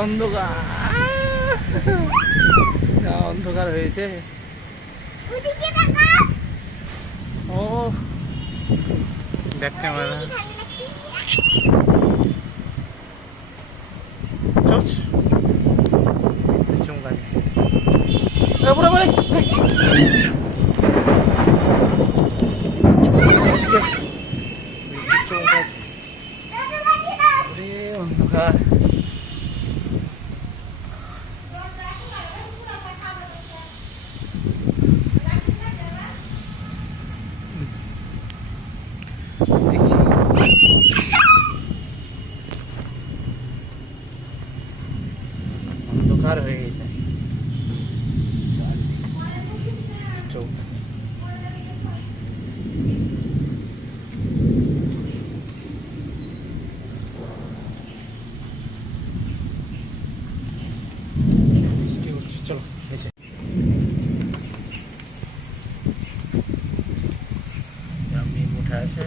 অন্ধকার, অন্ধকার হয়েছে। ও ব্যাক ক্যামেরা চমকানি পুরো বলে অন্ধকার। দেখছি অন্ধকার হয়ে গেছে চোখ। চলো নিচে আমি উঠে আছে।